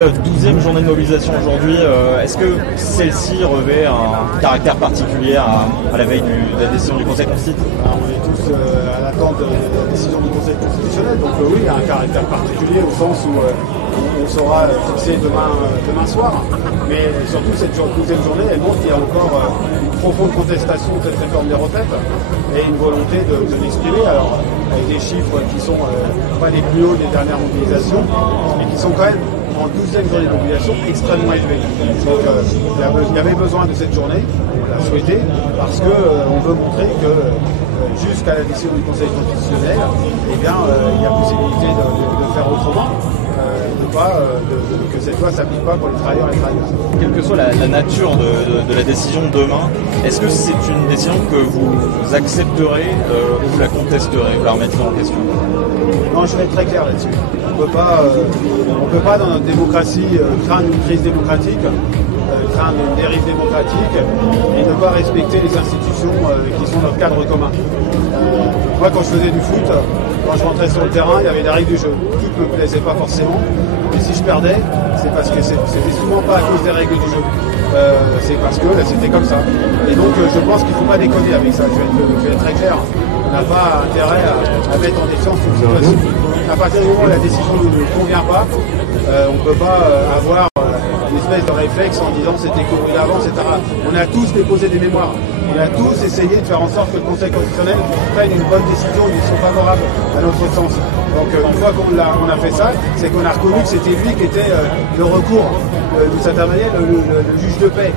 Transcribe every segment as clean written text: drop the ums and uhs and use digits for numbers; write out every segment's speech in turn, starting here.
12e journée de mobilisation aujourd'hui, est-ce que celle-ci revêt un caractère particulier à la veille de la décision du Conseil constitutionnel? On est tous à l'attente de la décision du Conseil constitutionnel, donc oui, il y a un caractère particulier au sens où on saura fixer demain soir, mais surtout cette 12e journée, elle montre qu'il y a encore une profonde contestation de cette réforme des retraites et une volonté de l'exprimer, alors avec des chiffres qui sont pas les plus hauts des dernières mobilisations, mais qui sont quand même en 12e journée de mobilisation extrêmement élevée. Donc il y avait besoin de cette journée, on l'a souhaité, parce qu'on veut montrer que jusqu'à la décision du Conseil constitutionnel, eh bien, il y a possibilité de faire autrement, que cette loi ne s'applique pas pour les travailleurs et les travailleuses. Quelle que soit la nature de la décision de demain, est-ce que c'est une décision que vous accepterez ou vous la contesterez, vous la remettrez en question? Non, je vais être très clair là-dessus. On ne peut pas dans notre démocratie craindre une crise démocratique, craindre une dérive démocratique et ne pas respecter les institutions qui sont notre cadre commun. Moi, quand je faisais du foot, quand je rentrais sur le terrain, il y avait des règles du jeu. Toutes ne me plaisaient pas forcément, mais si je perdais, c'est parce que c'était souvent pas à cause des règles du jeu. C'est parce que c'était comme ça. Et donc, je pense qu'il ne faut pas déconner avec ça. Je vais être très clair. On n'a pas intérêt à mettre en défiance une situation. À partir du moment où la décision ne nous convient pas, on ne peut pas avoir une espèce de réflexe en disant c'était couru d'avance, etc. On a tous déposé des mémoires. On a tous essayé de faire en sorte que le Conseil constitutionnel prenne une bonne décision, une décision favorable à notre sens. Donc une fois qu'on a fait ça, c'est qu'on a reconnu que c'était lui qui était le recours, d'une certaine manière, le juge de paix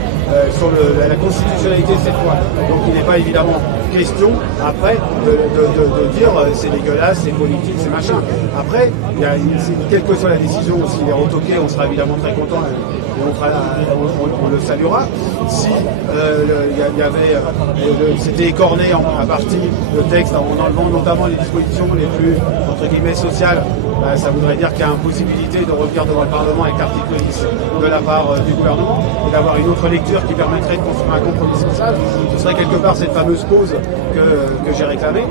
sur la constitutionnalité de cette loi. Donc il n'est pas évidemment question après de dire c'est dégueulasse, c'est politique, c'est machin. Après, quelle que soit la décision, s'il est retoqué, on sera évidemment très content et on le saluera. Si c'était écorné à partie le texte en enlevant notamment les dispositions les plus entre guillemets sociales, ça voudrait dire qu'il y a impossibilité de revenir devant le Parlement avec l'article 10 de la part du gouvernement et d'avoir une autre lecture qui permettrait de construire un compromis social. Ce serait quelque part cette fameuse pause que j'ai réclamée.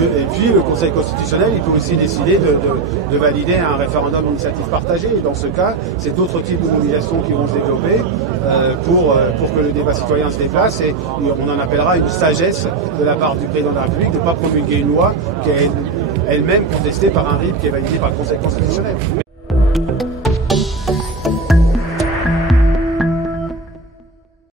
Et puis le Conseil constitutionnel, il peut aussi décider de valider un référendum d'initiative partagée. Et dans ce cas, c'est d'autres types de mobilisations qui vont se développer pour que le débat citoyen se déplace. Et on en appellera une sagesse de la part du président de la République de ne pas promulguer une loi qui est elle-même contestée par un RIB qui est validé par le Conseil constitutionnel.